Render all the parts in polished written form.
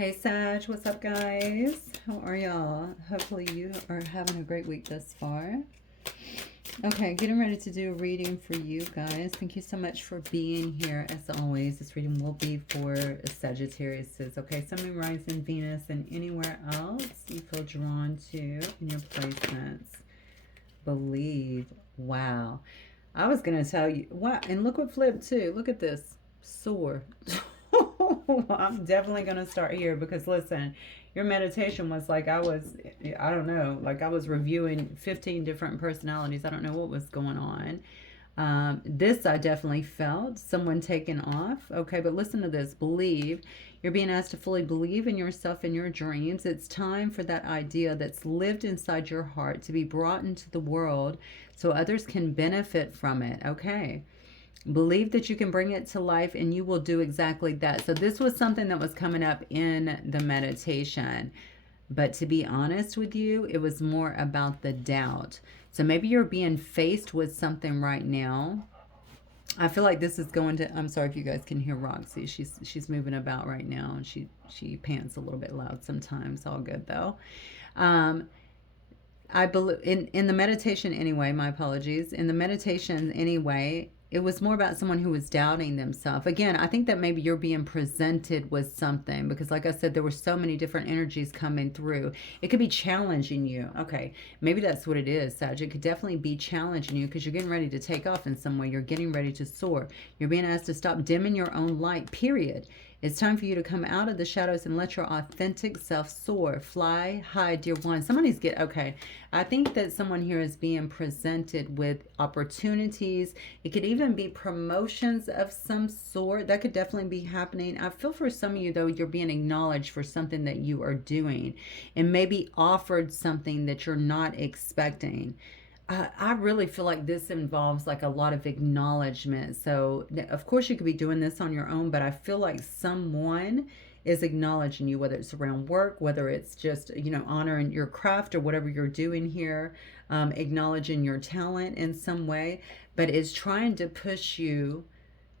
Hey Sag, what's up guys? How are y'all? Hopefully you are having a great week thus far. Okay, getting ready to do a reading for you guys. Thank you so much for being here. As always, this reading will be for Sagittarius. Okay, Sun, Moon, Rising, Venus, and anywhere else you feel drawn to in your placements. Believe. Wow. I was going to tell you. Wow. And look what flipped too. Look at this. Soar. I'm definitely going to start here because listen, your meditation was like I don't know, like I was reviewing 15 different personalities. I don't know what was going on. This I definitely felt someone taken off. Okay, but listen to this. Believe. You're being asked to fully believe in yourself and your dreams. It's time for that idea that's lived inside your heart to be brought into the world so others can benefit from it. Okay. Believe that you can bring it to life and you will do exactly that. So this was something that was coming up in the meditation. But to be honest with you, it was more about the doubt. So maybe you're being faced with something right now. I feel like this is going to, I'm sorry if you guys can hear Roxy. She's moving about right now and she pants a little bit loud sometimes. All good though. Um, I believe in the meditation anyway, my apologies. In the meditation anyway, it was more about someone who was doubting themselves. Again, I think that maybe you're being presented with something because like I said, there were so many different energies coming through. It could be challenging you. Okay, maybe that's what it is, Sag. It could definitely be challenging you because you're getting ready to take off in some way. You're getting ready to soar. You're being asked to stop dimming your own light, period. It's time for you to come out of the shadows and let your authentic self soar. Fly high, dear one. Okay. I think that someone here is being presented with opportunities. It could even be promotions of some sort. That could definitely be happening. I feel for some of you, though, you're being acknowledged for something that you are doing and maybe offered something that you're not expecting. I really feel like this involves like a lot of acknowledgement. So, of course, you could be doing this on your own, but I feel like someone is acknowledging you, whether it's around work, whether it's just, honoring your craft or whatever you're doing here, acknowledging your talent in some way, but is trying to push you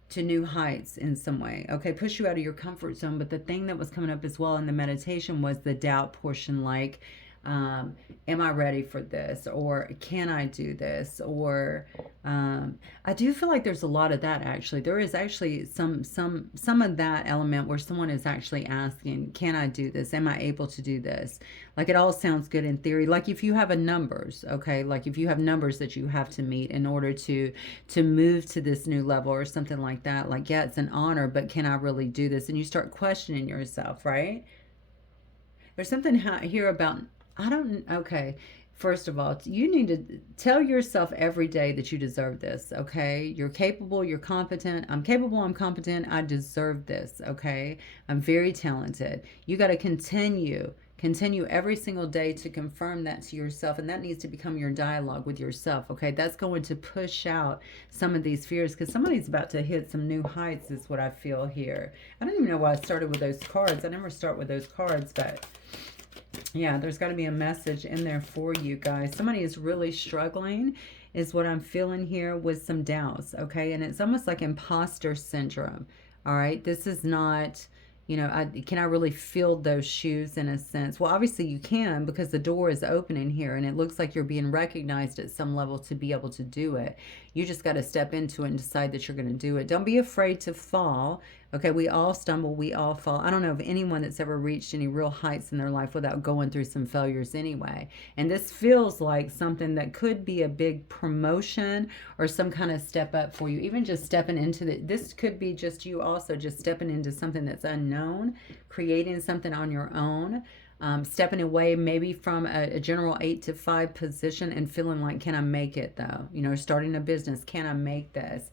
to new heights in some way. Okay, push you out of your comfort zone. But the thing that was coming up as well in the meditation was the doubt portion, like, am I ready for this, or can I do this, or I do feel like there's a lot of that. Actually, there is actually some of that element where someone is actually asking, can I do this, am I able to do this? Like, it all sounds good in theory, like if you have a numbers, okay, like if you have numbers that you have to meet in order to move to this new level or something like that, like, yeah, it's an honor, but can I really do this? And you start questioning yourself, right? There's something here about, I don't, okay. First of all, you need to tell yourself every day that you deserve this, okay? You're capable, you're competent. I'm capable, I'm competent, I deserve this, okay? I'm very talented. You got to continue every single day to confirm that to yourself, and that needs to become your dialogue with yourself, okay? That's going to push out some of these fears because somebody's about to hit some new heights is what I feel here. I don't even know why I started with those cards. I never start with those cards, but yeah, there's got to be a message in there for you guys. Somebody is really struggling is what I'm feeling here with some doubts, okay? And it's almost like imposter syndrome, all right? This is not, can I really fill those shoes in a sense? Well, obviously you can because the door is opening here and it looks like you're being recognized at some level to be able to do it. You just got to step into it and decide that you're going to do it. Don't be afraid to fall. Okay, we all stumble, we all fall. I don't know of anyone that's ever reached any real heights in their life without going through some failures anyway. And this feels like something that could be a big promotion or some kind of step up for you. Even just stepping into this could be just you also just stepping into something that's unknown, creating something on your own. Stepping away maybe from a general 8 to 5 position and feeling like, can I make it though? Starting a business, can I make this?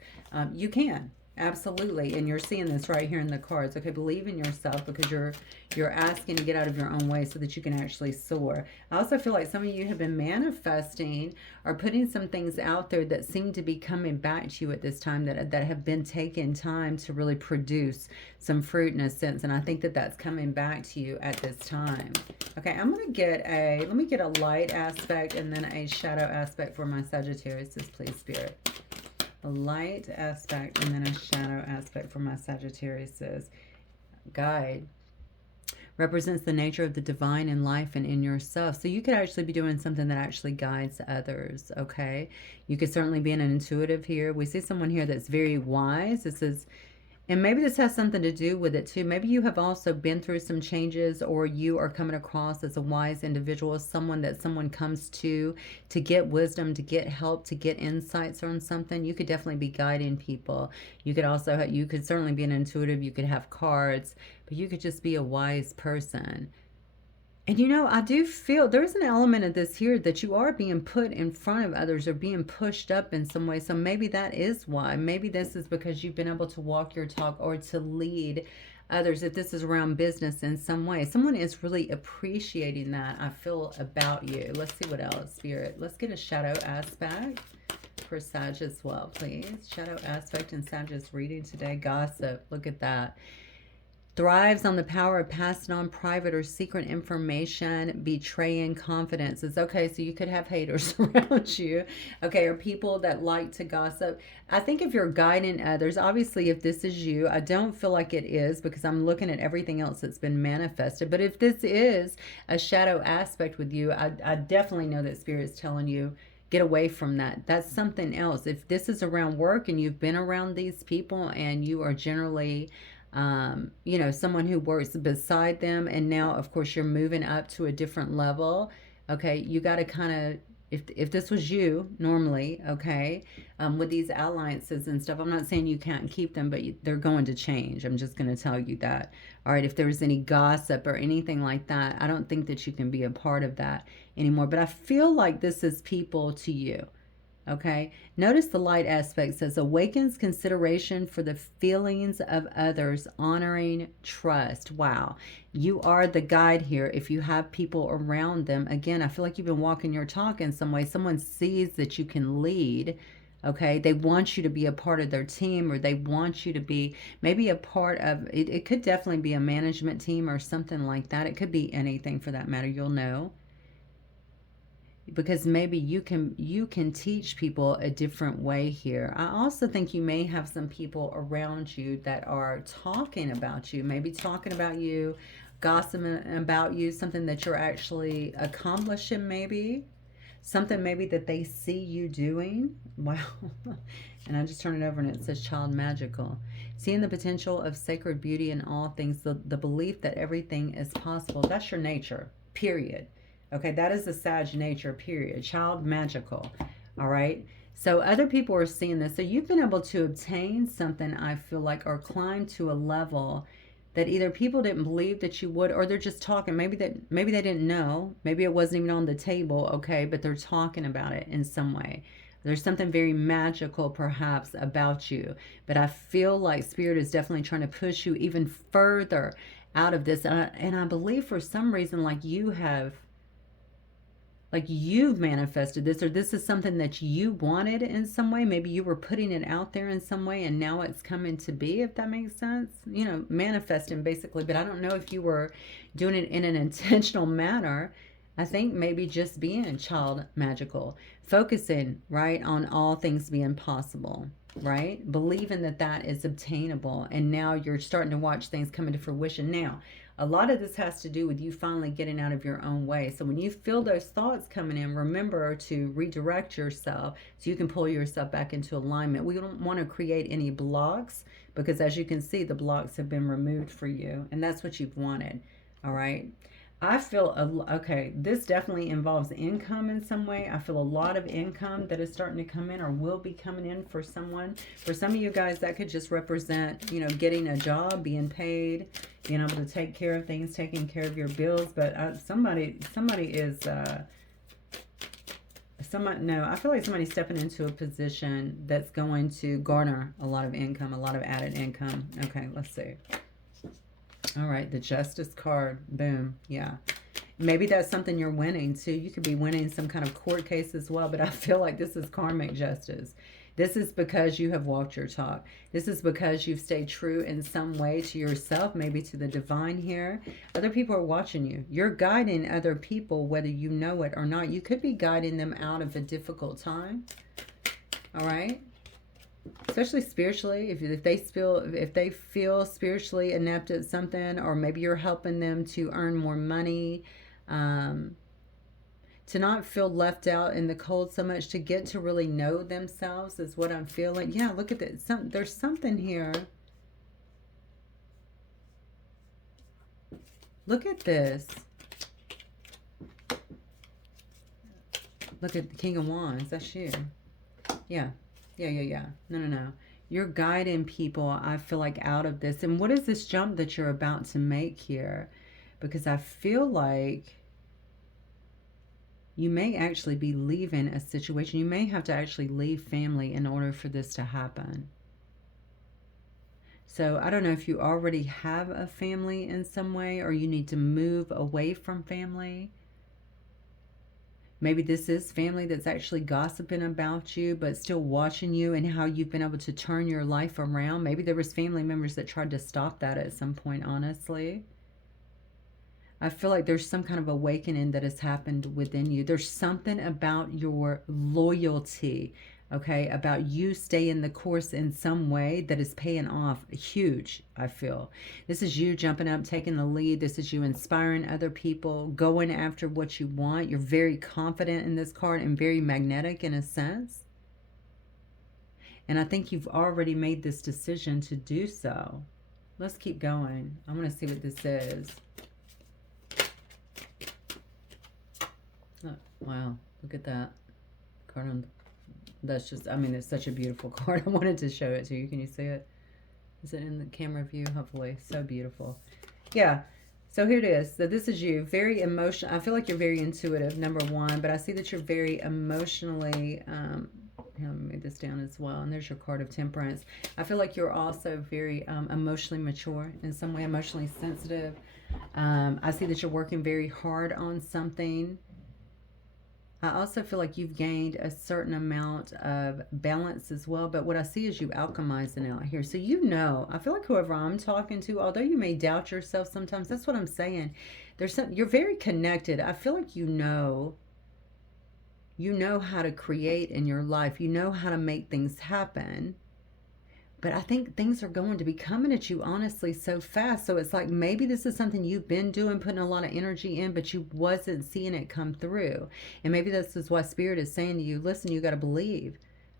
You can. Absolutely. And you're seeing this right here in the cards. Okay, believe in yourself because you're asking to get out of your own way so that you can actually soar. I also feel like some of you have been manifesting or putting some things out there that seem to be coming back to you at this time that have been taking time to really produce some fruit in a sense. And I think that that's coming back to you at this time. Okay, I'm going to let me get a light aspect and then a shadow aspect for my Sagittarius, please, Spirit. A light aspect and then a shadow aspect for my Sagittarius. Guide. represents the nature of the divine in life and in yourself. So you could actually be doing something that actually guides others, okay? You could certainly be an intuitive here. We see someone here that's very wise. This is, and maybe this has something to do with it too. Maybe you have also been through some changes, or you are coming across as a wise individual, someone that someone comes to get wisdom, to get help, to get insights on something. You could definitely be guiding people. You could also, you could certainly be an intuitive. You could have cards, but you could just be a wise person. And you know, I do feel there's an element of this here that you are being put in front of others or being pushed up in some way. So maybe that is why. Maybe this is because you've been able to walk your talk or to lead others. If this is around business in some way, someone is really appreciating that, I feel, about you. Let's see what else, Spirit. Let's get a shadow aspect for Sag as well, please. Shadow aspect and Sag's reading today. Gossip. Look at that. Thrives on the power of passing on private or secret information, betraying confidences. Okay, so you could have haters around you, okay, or people that like to gossip. I think if you're guiding others, obviously if this is you, I don't feel like it is because I'm looking at everything else that's been manifested. But if this is a shadow aspect with you, I definitely know that Spirit's telling you, get away from that. That's something else. If this is around work and you've been around these people and you are generally you know, someone who works beside them, and now of course you're moving up to a different level, okay, you got to kind of, if this was you normally, okay, with these alliances and stuff, I'm not saying you can't keep them, but they're going to change. I'm just going to tell you that. All right, if there's any gossip or anything like that, I don't think that you can be a part of that anymore. But I feel like this is people to you. Okay, notice the light aspect says awakens consideration for the feelings of others, honoring trust. Wow, you are the guide here. If you have people around them, again, I feel like you've been walking your talk in some way. Someone sees that you can lead. Okay, they want you to be a part of their team, or they want you to be maybe a part of it. It could definitely be a management team or something like that. It could be anything for that matter. You'll know, because maybe you can teach people a different way here. I also think you may have some people around you that are talking about you, maybe talking about you, gossiping about you, something that you're actually accomplishing, maybe something maybe that they see you doing. Wow. And I just turn it over and it says child magical. Seeing the potential of sacred beauty in all things, the belief that everything is possible. That's your nature, period. Okay, that is the Sag nature, period. Child magical. All right. So other people are seeing this. So you've been able to obtain something, I feel like, or climb to a level that either people didn't believe that you would, or they're just talking. Maybe they didn't know. Maybe it wasn't even on the table, okay, but they're talking about it in some way. There's something very magical perhaps about you. But I feel like Spirit is definitely trying to push you even further out of this. And I believe for some reason, like you've manifested this, or this is something that you wanted in some way. Maybe you were putting it out there in some way and now it's coming to be, if that makes sense. You know, manifesting basically, but I don't know if you were doing it in an intentional manner. I think maybe just being child magical, focusing, right, on all things being possible, right? Believing that that is obtainable, and now you're starting to watch things come into fruition. Now, a lot of this has to do with you finally getting out of your own way. So when you feel those thoughts coming in, remember to redirect yourself so you can pull yourself back into alignment. We don't want to create any blocks, because as you can see, the blocks have been removed for you, and that's what you've wanted. All right. I feel, okay, this definitely involves income in some way. I feel a lot of income that is starting to come in or will be coming in for someone. For some of you guys, that could just represent, you know, getting a job, being paid, being able to take care of things, taking care of your bills. But somebody is, no, I feel like somebody's stepping into a position that's going to garner a lot of income, a lot of added income. Okay, let's see. All right, the Justice card. Boom. Yeah. Maybe that's something you're winning too. You could be winning some kind of court case as well, but I feel like this is karmic justice. This is because you have walked your talk. This is because you've stayed true in some way to yourself, maybe to the divine here. Other people are watching you. You're guiding other people, whether you know it or not. You could be guiding them out of a difficult time. All right. especially spiritually, if they feel spiritually inept at something, or maybe you're helping them to earn more money, um, to not feel left out in the cold so much, to get to really know themselves is what I'm feeling. Yeah, look at this. There's something here. Look at this. Look at the King of Wands. That's you. Yeah. Yeah. No. You're guiding people, I feel like, out of this. And what is this jump that you're about to make here? Because I feel like you may actually be leaving a situation. You may have to actually leave family in order for this to happen. So I don't know if you already have a family in some way, or you need to move away from family. Maybe this is family that's actually gossiping about you, but still watching you and how you've been able to turn your life around. Maybe there was family members that tried to stop that at some point, honestly. I feel like there's some kind of awakening that has happened within you. There's something about your loyalty, okay, about you staying the course in some way that is paying off huge, I feel. This is you jumping up, taking the lead. This is you inspiring other people, going after what you want. You're very confident in this card and very magnetic in a sense. And I think you've already made this decision to do so. Let's keep going. I want to see what this is. Oh, wow, look at that card on. That's just, I mean, it's such a beautiful card. I wanted to show it to you. Can you see it? Is it in the camera view? Hopefully. So beautiful. Yeah. So here it is. So this is you. Very emotional. I feel like you're very intuitive, number one. But I see that you're very emotionally... here, let me move this down as well. And there's your card of Temperance. I feel like you're also very emotionally mature in some way, emotionally sensitive. I see that you're working very hard on something. I also feel like you've gained a certain amount of balance as well. But what I see is you alchemizing out here. So you know, I feel like whoever I'm talking to, although you may doubt yourself sometimes, that's what I'm saying. You're very connected. I feel like you know how to create in your life. You know how to make things happen. But I think things are going to be coming at you, honestly, so fast. So it's like maybe this is something you've been doing, putting a lot of energy in, but you wasn't seeing it come through. And maybe this is why Spirit is saying to you, listen, you got to believe.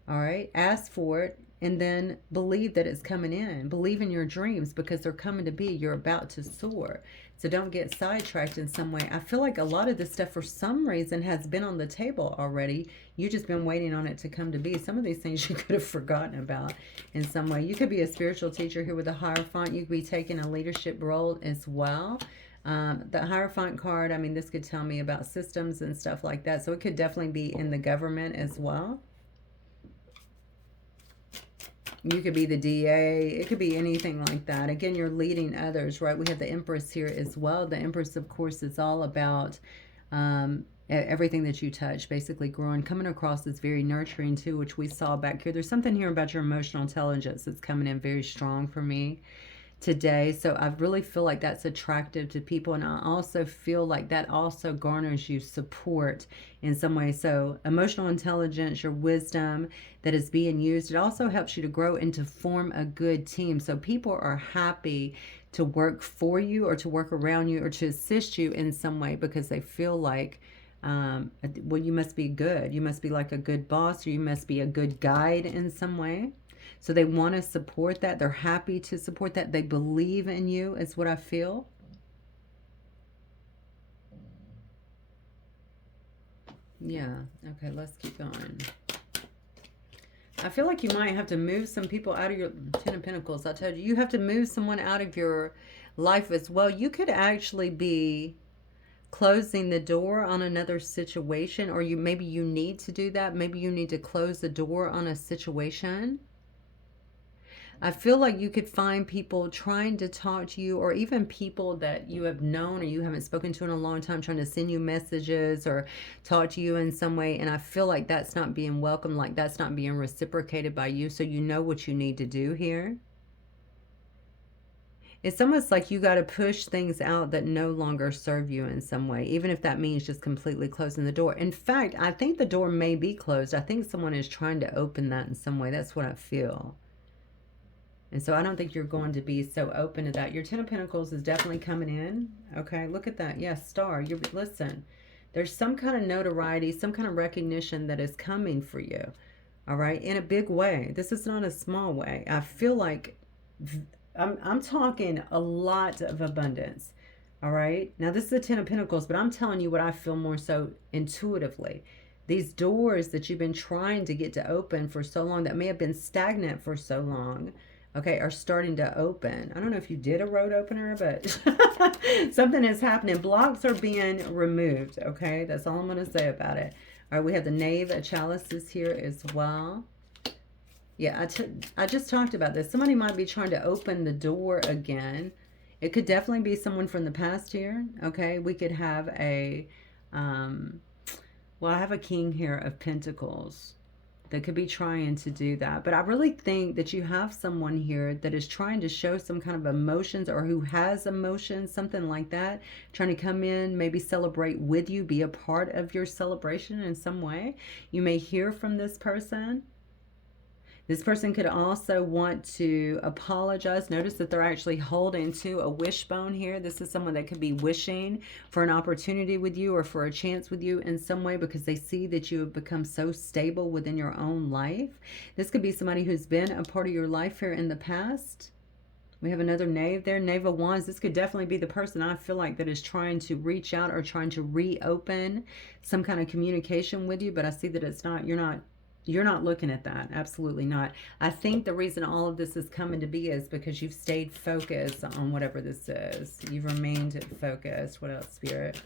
All right? Ask for it and then believe that it's coming in. Believe in your dreams because they're coming to be. You're about to soar. So don't get sidetracked in some way. I feel like a lot of this stuff for some reason has been on the table already. You've just been waiting on it to come to be. Some of these things you could have forgotten about in some way. You could be a spiritual teacher here with a Hierophant. You could be taking a leadership role as well. The Hierophant card, I mean, this could tell me about systems and stuff like that. So it could definitely be in the government as well. You could be the DA. It could be anything like that. Again, you're leading others, right? We have the Empress here as well. The Empress, of course, is all about everything that you touch, basically growing. Coming across as very nurturing too, which we saw back here. There's something here about your emotional intelligence that's coming in very strong for me today. So I really feel like that's attractive to people. And I also feel like that also garners you support in some way. So emotional intelligence, your wisdom that is being used, it also helps you to grow and to form a good team. So people are happy to work for you or to work around you or to assist you in some way because they feel like, well, you must be good. You must be like a good boss, or you must be a good guide in some way. So they want to support that. They're happy to support that. They believe in you is what I feel. Yeah. Okay, let's keep going. I feel like you might have to move some people out of your... Ten of Pentacles, I told you. You have to move someone out of your life as well. You could actually be closing the door on another situation, or maybe you need to do that. Maybe you need to close the door on a situation. I feel like you could find people trying to talk to you, or even people that you have known or you haven't spoken to in a long time trying to send you messages or talk to you in some way. And I feel like that's not being welcomed, like that's not being reciprocated by you. So you know what you need to do here. It's almost like you got to push things out that no longer serve you in some way, even if that means just completely closing the door. In fact, I think the door may be closed. I think someone is trying to open that in some way. That's what I feel. And so I don't think you're going to be so open to that. Your Ten of Pentacles is definitely coming in. Okay, look at that. Yes, Star. Listen, there's some kind of notoriety, some kind of recognition that is coming for you. All right, in a big way. This is not a small way. I feel like I'm talking a lot of abundance. All right, now this is the Ten of Pentacles, but I'm telling you what I feel more so intuitively. These doors that you've been trying to get to open for so long, that may have been stagnant for so long, okay, are starting to open. I don't know if you did a road opener, but something is happening. Blocks are being removed, okay? That's all I'm going to say about it. All right, we have the Knave of Chalices here as well. Yeah, I just talked about this. Somebody might be trying to open the door again. It could definitely be someone from the past here, okay? We could have a, well, I have a King here of Pentacles that could be trying to do that. But I really think that you have someone here that is trying to show some kind of emotions, or who has emotions, something like that, trying to come in, maybe celebrate with you, be a part of your celebration in some way. You may hear from this person. This person could also want to apologize. Notice that they're actually holding to a wishbone here. This is someone that could be wishing for an opportunity with you, or for a chance with you in some way, because they see that you have become so stable within your own life. This could be somebody who's been a part of your life here in the past. We have another Knave there, Knave of Wands. This could definitely be the person, I feel like, that is trying to reach out or trying to reopen some kind of communication with you. But I see that it's not, you're not looking at that. Absolutely not. I think the reason all of this is coming to be is because you've stayed focused on whatever this is. You've remained focused. What else, Spirit?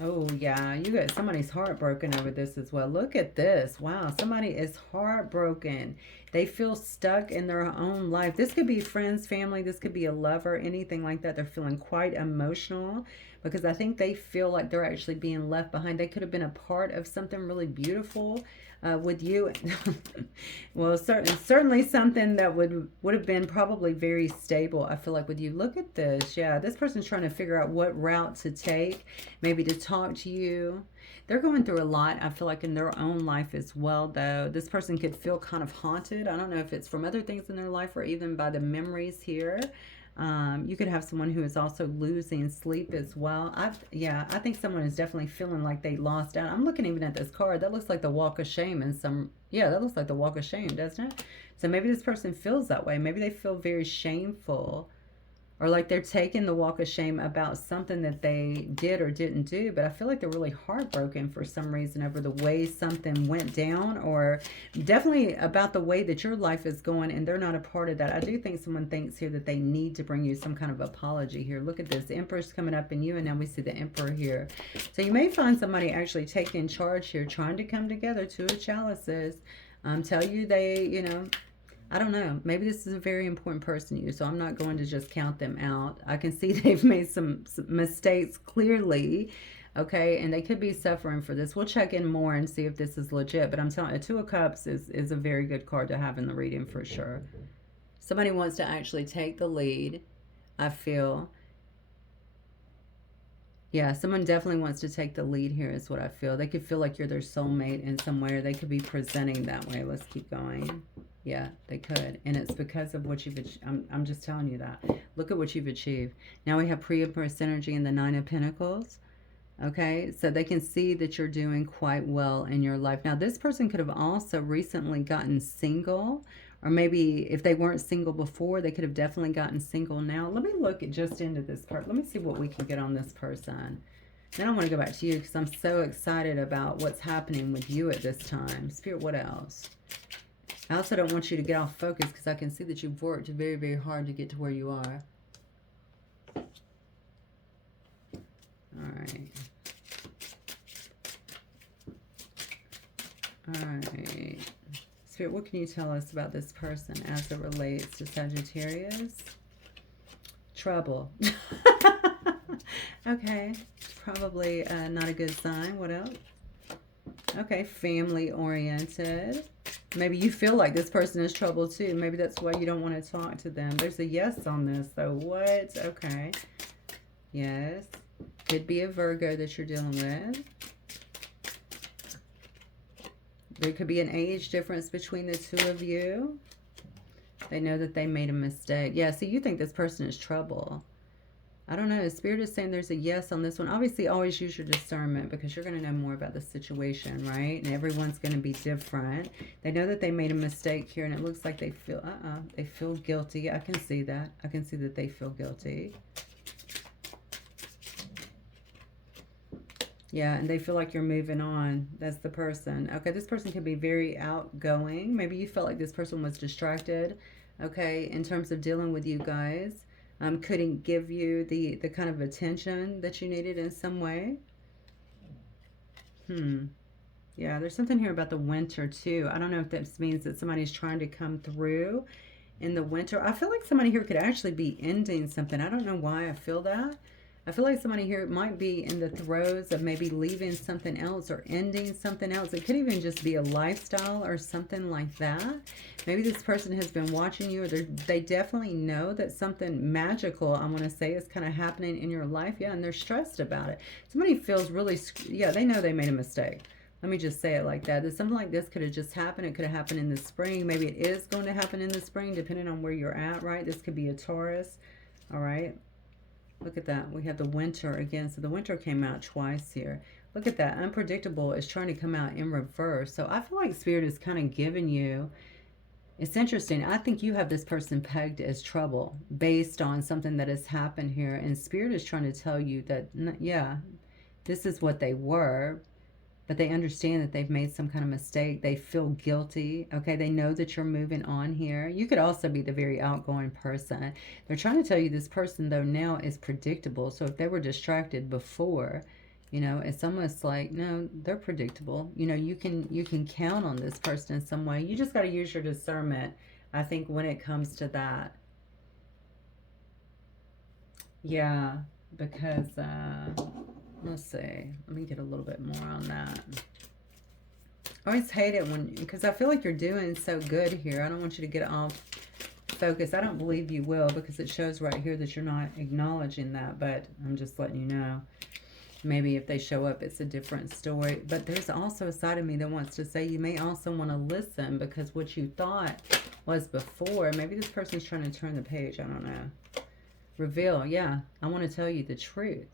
Oh, yeah. You got somebody's heartbroken over this as well. Look at this. Wow. Somebody is heartbroken. They feel stuck in their own life. This could be friends, family. This could be a lover, anything like that. They're feeling quite emotional, because I think they feel like they're actually being left behind. They could have been a part of something really beautiful with you. Well, certainly something that would have been probably very stable, I feel like, with you. Look at this. Yeah, this person's trying to figure out what route to take, maybe to talk to you. They're going through a lot, I feel like, in their own life as well, though. This person could feel kind of haunted. I don't know if it's from other things in their life, or even by the memories here. You could have someone who is also losing sleep as well. I think someone is definitely feeling like they lost out. I'm looking even at this card. That looks like the Walk of Shame in some, yeah, that looks like the Walk of Shame, doesn't it? So maybe this person feels that way. Maybe they feel very shameful, or like they're taking the Walk of Shame about something that they did or didn't do. But I feel like they're really heartbroken for some reason over the way something went down, or definitely about the way that your life is going, and they're not a part of that. I do think someone thinks here that they need to bring you some kind of apology here. Look at this. The Emperor's coming up in you, and now we see the Emperor here. So you may find somebody actually taking charge here, trying to come together. Two of Chalices. Tell you they, you know, I don't know. Maybe this is a very important person to you, so I'm not going to just count them out. I can see they've made some mistakes clearly, okay, and they could be suffering for this. We'll check in more and see if this is legit, but I'm telling you, Two of Cups is a very good card to have in the reading for sure. Somebody wants to actually take the lead, I feel. Yeah, someone definitely wants to take the lead here is what I feel. They could feel like you're their soulmate in some way, or they could be presenting that way. Let's keep going. Yeah, they could. And it's because of what you've achieved. I'm just telling you that. Look at what you've achieved. Now we have pre-Empress energy in the Nine of Pentacles. Okay, so they can see that you're doing quite well in your life. Now, this person could have also recently gotten single, or maybe if they weren't single before, they could have definitely gotten single now. Let me look at just into this part. Let me see what we can get on this person. Then I want to go back to you, because I'm so excited about what's happening with you at this time. Spirit, what else? I also don't want you to get off focus, because I can see that you've worked very, very hard to get to where you are. All right. All right. Spirit, what can you tell us about this person as it relates to Sagittarius? Trouble. Okay. Probably not a good sign. What else? Okay. Family oriented. Maybe you feel like this person is trouble too. Maybe that's why you don't want to talk to them. There's a yes on this, though. What? Okay. Yes. Could be a Virgo that you're dealing with. There could be an age difference between the two of you. They know that they made a mistake. Yeah, so you think this person is trouble. I don't know. Spirit is saying there's a yes on this one. Obviously, always use your discernment because you're going to know more about the situation, right? And everyone's going to be different. They know that they made a mistake here, and it looks like they feel, they feel guilty. I can see that. I can see that they feel guilty. Yeah, and they feel like you're moving on. That's the person. Okay, this person could be very outgoing. Maybe you felt like this person was distracted, okay, in terms of dealing with you guys. Couldn't give you the kind of attention that you needed in some way. Yeah, there's something here about the winter, too. I don't know if this means that somebody's trying to come through in the winter. I feel like somebody here could actually be ending something. I don't know why I feel that. I feel like somebody here might be in the throes of maybe leaving something else or ending something else. It could even just be a lifestyle or something like that. Maybe this person has been watching you, or they definitely know that something magical, I want to say, is kind of happening in your life. Yeah, and they're stressed about it. Somebody feels really, yeah, they know they made a mistake. Let me just say it like that. That something like this could have just happened. It could have happened in the spring. Maybe it is going to happen in the spring, depending on where you're at, right? This could be a Taurus, all right? Look at that. We have the winter again. So the winter came out twice here. Look at that. Unpredictable is trying to come out in reverse. So I feel like Spirit is kind of giving you, it's interesting. I think you have this person pegged as trouble based on something that has happened here. And Spirit is trying to tell you that, yeah, this is what they were. But they understand that they've made some kind of mistake. They feel guilty. Okay, they know that you're moving on here. You could also be the very outgoing person. They're trying to tell you this person, though, now is predictable. So if they were distracted before, you know, it's almost like, no, they're predictable. You know, you can count on this person in some way. You just got to use your discernment, I think, when it comes to that. Yeah, because... let's see. Let me get a little bit more on that. I always hate it when, because I feel like you're doing so good here. I don't want you to get off focus. I don't believe you will, because it shows right here that you're not acknowledging that, but I'm just letting you know. Maybe if they show up, it's a different story. But there's also a side of me that wants to say you may also want to listen, because what you thought was before, maybe this person's trying to turn the page. I don't know. Reveal. Yeah, I want to tell you the truth.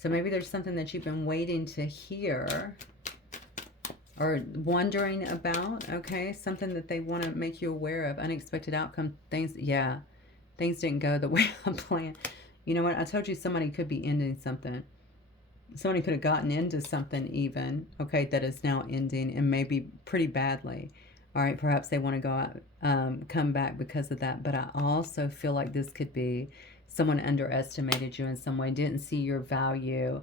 So maybe there's something that you've been waiting to hear or wondering about, okay? Something that they want to make you aware of. Unexpected outcome. Things, yeah. Things didn't go the way I planned. You know what? I told you somebody could be ending something. Somebody could have gotten into something even, okay, that is now ending, and maybe pretty badly. All right, perhaps they want to go out, come back because of that. But I also feel like this could be someone underestimated you in some way, didn't see your value,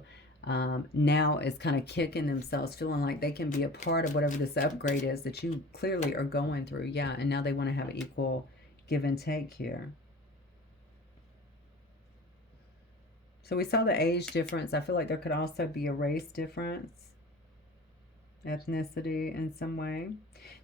now is kind of kicking themselves, feeling like they can be a part of whatever this upgrade is that you clearly are going through. Yeah, and now they want to have equal give and take here. So we saw the age difference. I feel like there could also be a race difference, ethnicity in some way.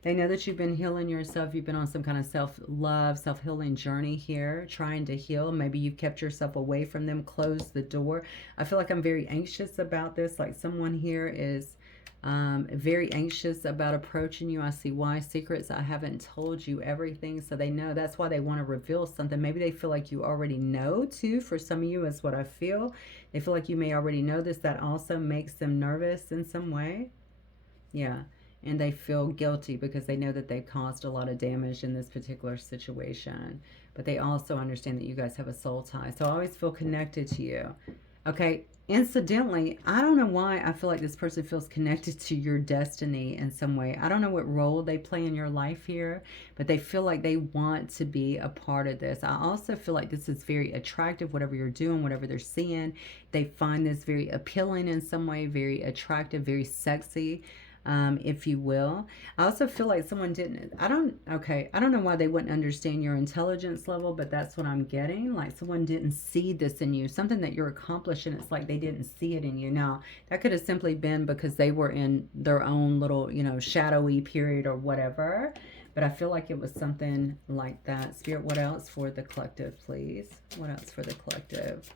They know that you've been healing yourself. You've been on some kind of self-love, self-healing journey here, trying to heal. Maybe you've kept yourself away from them, closed the door. I feel like I'm very anxious about this. Like someone here is very anxious about approaching you. I see why. Secrets. I haven't told you everything, so they know. That's why they want to reveal something. Maybe they feel like you already know too. For some of you is what I feel. They feel like you may already know this. That also makes them nervous in some way. Yeah, and they feel guilty because they know that they've caused a lot of damage in this particular situation. But they also understand that you guys have a soul tie. So I always feel connected to you. Okay, incidentally, I don't know why I feel like this person feels connected to your destiny in some way. I don't know what role they play in your life here, but they feel like they want to be a part of this. I also feel like this is very attractive, whatever you're doing, whatever they're seeing. They find this very appealing in some way, very attractive, very sexy. if you will. I also feel like someone didn't, I don't know why they wouldn't understand your intelligence level, but that's what I'm getting. Like someone didn't see this in you, something that you're accomplishing. It's like they didn't see it in you. Now, that could have simply been because they were in their own little, shadowy period or whatever. But I feel like it was something like that. Spirit, what else for the collective, please? What else for the collective?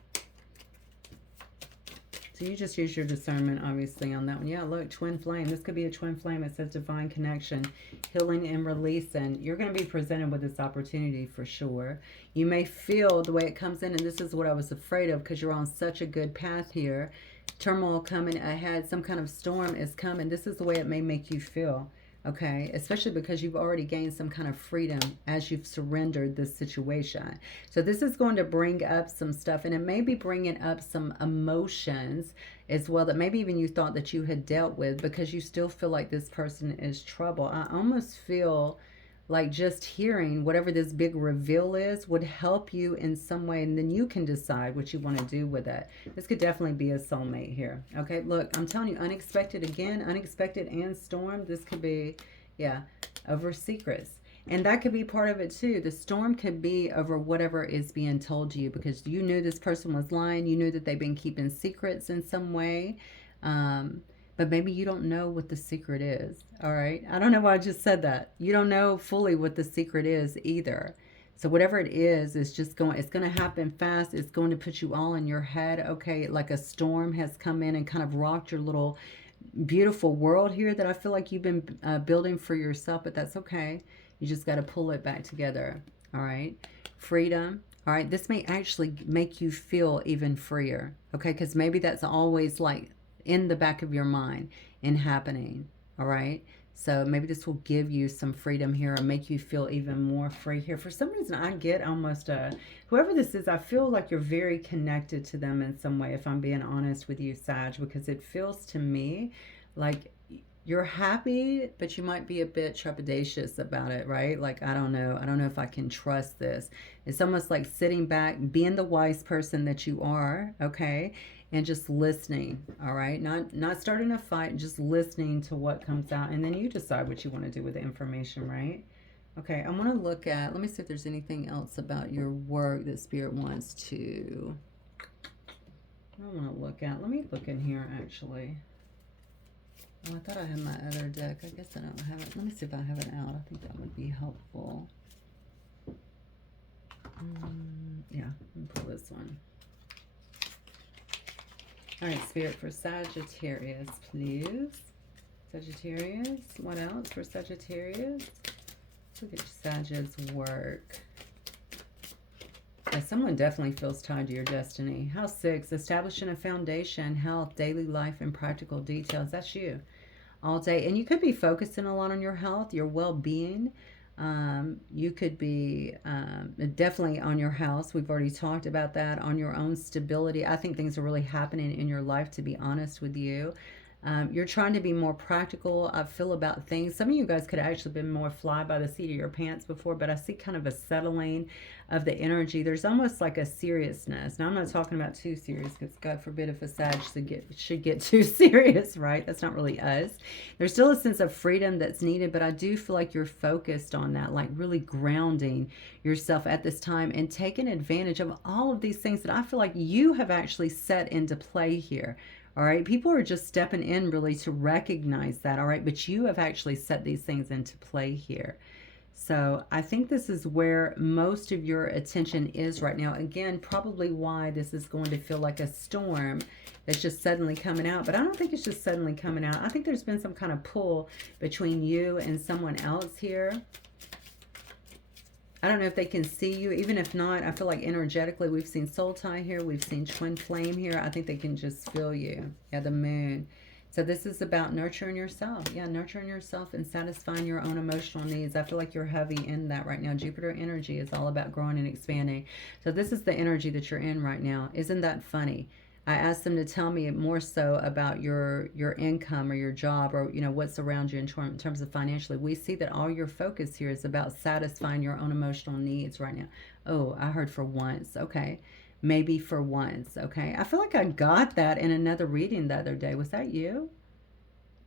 So you just use your discernment, obviously, on that one. Yeah, look, twin flame. This could be a twin flame. It says divine connection, healing and releasing. You're going to be presented with this opportunity for sure. You may feel the way it comes in, and this is what I was afraid of because you're on such a good path here. Turmoil coming ahead. Some kind of storm is coming. This is the way it may make you feel. Okay, especially because you've already gained some kind of freedom as you've surrendered this situation. So this is going to bring up some stuff, and it may be bringing up some emotions as well that maybe even you thought that you had dealt with, because you still feel like this person is trouble. I almost feel like just hearing whatever this big reveal is would help you in some way, and then you can decide what you want to do with it. This could definitely be a soulmate here. Okay, look, I'm telling you, unexpected again, unexpected and storm. This could be, yeah, over secrets. And that could be part of it too. The storm could be over whatever is being told to you, because you knew this person was lying. You knew that they've been keeping secrets in some way. But maybe you don't know what the secret is. All right. I don't know why I just said that. You don't know fully what the secret is either. So whatever it is just going, it's going to happen fast. It's going to put you all in your head. Okay. Like a storm has come in and kind of rocked your little beautiful world here that I feel like you've been building for yourself, but that's okay. You just got to pull it back together. All right. Freedom. All right. This may actually make you feel even freer. Okay. Because maybe that's always like in the back of your mind and happening. All right. So maybe this will give you some freedom here and make you feel even more free here. For some reason, I get almost whoever this is, I feel like you're very connected to them in some way, if I'm being honest with you, Sag, because it feels to me like you're happy, but you might be a bit trepidatious about it, right? Like, I don't know if I can trust this. It's almost like sitting back, being the wise person that you are, okay? And just listening, all right? Not starting a fight, just listening to what comes out. And then you decide what you want to do with the information, right? Okay, I want to look at, let me see if there's anything else about your work that Spirit wants to, I want to look at. Let me look in here, actually. Oh, I thought I had my other deck. I guess I don't have it. Let me see if I have it out. I think that would be helpful. Yeah, let me pull this one. All right, Spirit, for Sagittarius, please. Sagittarius, what else for Sagittarius? Look at Sag's work. Yeah, someone definitely feels tied to your destiny. House 6, establishing a foundation, health, daily life, and practical details. That's you all day. And you could be focusing a lot on your health, your well-being. You could be definitely on your house. We've already talked about that. On your own stability. I think things are really happening in your life, to be honest with you. You're trying to be more practical, I feel, about things. Some of you guys could have actually been more fly by the seat of your pants before, but I see kind of a settling of the energy. There's almost like a seriousness. Now, I'm not talking about too serious, because God forbid if a Sag should get too serious, right? That's not really us. There's still a sense of freedom that's needed, but I do feel like you're focused on that, like really grounding yourself at this time and taking advantage of all of these things that I feel like you have actually set into play here. All right, people are just stepping in really to recognize that, all right, but you have actually set these things into play here. So I think this is where most of your attention is right now. Again, probably why this is going to feel like a storm that's just suddenly coming out, but I don't think it's just suddenly coming out. I think there's been some kind of pull between you and someone else here. I don't know if they can see you. Even if not, I feel like energetically we've seen soul tie here. We've seen twin flame here. I think they can just feel you. Yeah, the moon. So this is about nurturing yourself. Yeah, nurturing yourself and satisfying your own emotional needs. I feel like you're heavy in that right now. Jupiter energy is all about growing and expanding. So this is the energy that you're in right now. Isn't that funny? I asked them to tell me more so about your income or your job, or what's around you in terms of financially. We see that all your focus here is about satisfying your own emotional needs right now. Oh, I heard for once. Okay, maybe for once. Okay, I feel like I got that in another reading the other day. Was that you?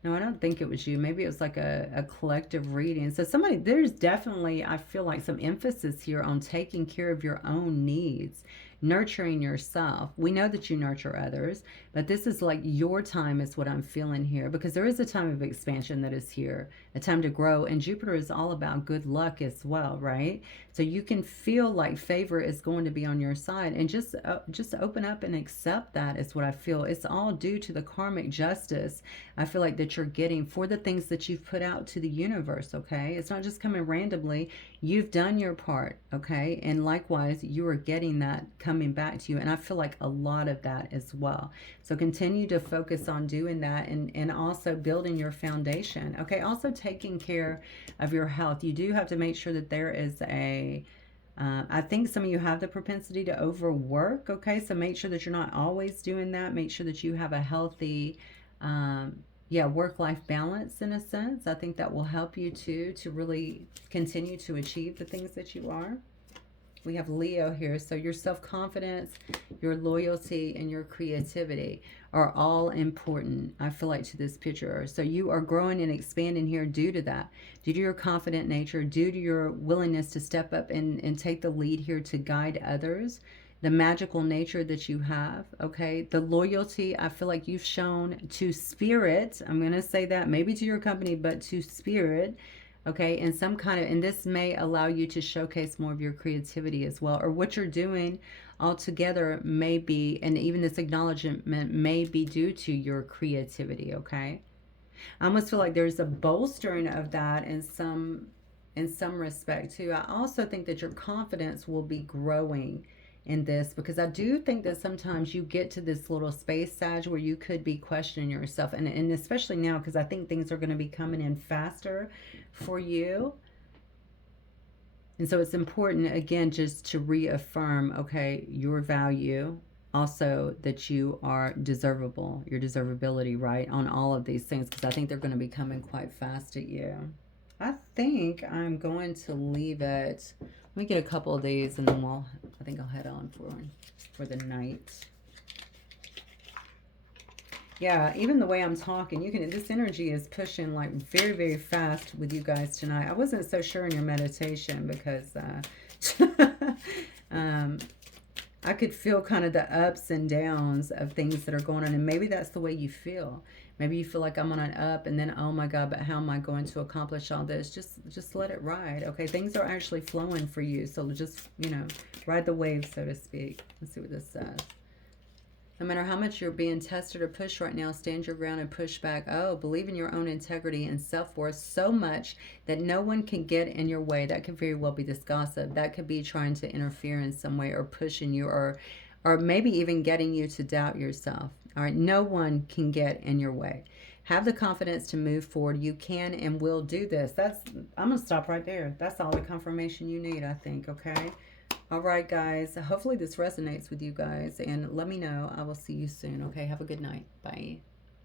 No, I don't think it was you. Maybe it was like a collective reading. So somebody, there's definitely, I feel like some emphasis here on taking care of your own needs, nurturing yourself. We know that you nurture others, but this is like your time is what I'm feeling here, because there is a time of expansion that is here, a time to grow. And Jupiter is all about good luck as well, right? So you can feel like favor is going to be on your side, and just open up and accept that is what I feel. It's all due to the karmic justice I feel like that you're getting for the things that you've put out to the universe, okay? It's not just coming randomly. You've done your part, okay? And likewise, you are getting that coming back to you. And I feel like a lot of that as well. So continue to focus on doing that, and also building your foundation, okay? Also taking care of your health. You do have to make sure that there is I think some of you have the propensity to overwork, okay? So make sure that you're not always doing that. Make sure that you have a healthy, yeah, work-life balance in a sense. I think that will help you too to really continue to achieve the things that you are. We have Leo here. So your self-confidence, your loyalty, and your creativity are all important, I feel like, to this picture. So you are growing and expanding here due to that, due to your confident nature, due to your willingness to step up and take the lead here to guide others, the magical nature that you have, okay? The loyalty, I feel like you've shown to spirit. I'm going to say that, maybe to your company, but to spirit, okay? And some kind of, and this may allow you to showcase more of your creativity as well, or what you're doing altogether may be, and even this acknowledgement may be due to your creativity, okay? I almost feel like there's a bolstering of that in some respect too. I also think that your confidence will be growing in this, because I do think that sometimes you get to this little space, Sag, where you could be questioning yourself, and especially now, because I think things are going to be coming in faster for you. And so it's important, again, just to reaffirm, okay, your value, also that you are deservable, your deservability, right, on all of these things, because I think they're going to be coming quite fast at you. I think I'm going to leave it. Let me get a couple of these, and then I think I'll head on for the night. Yeah, even the way I'm talking, this energy is pushing like very, very fast with you guys tonight. I wasn't so sure in your meditation, because I could feel kind of the ups and downs of things that are going on, and maybe that's the way you feel. Maybe you feel like I'm on an up, and then, oh my God, but how am I going to accomplish all this? Just let it ride, okay? Things are actually flowing for you, so just, ride the wave, so to speak. Let's see what this says. No matter how much you're being tested or pushed right now, stand your ground and push back. Oh, believe in your own integrity and self-worth so much that no one can get in your way. That could very well be this gossip. That could be trying to interfere in some way, or pushing you, or maybe even getting you to doubt yourself. All right, no one can get in your way. Have the confidence to move forward. You can and will do this. I'm going to stop right there. That's all the confirmation you need, I think, okay? All right, guys. Hopefully this resonates with you guys, and let me know. I will see you soon, okay? Have a good night. Bye.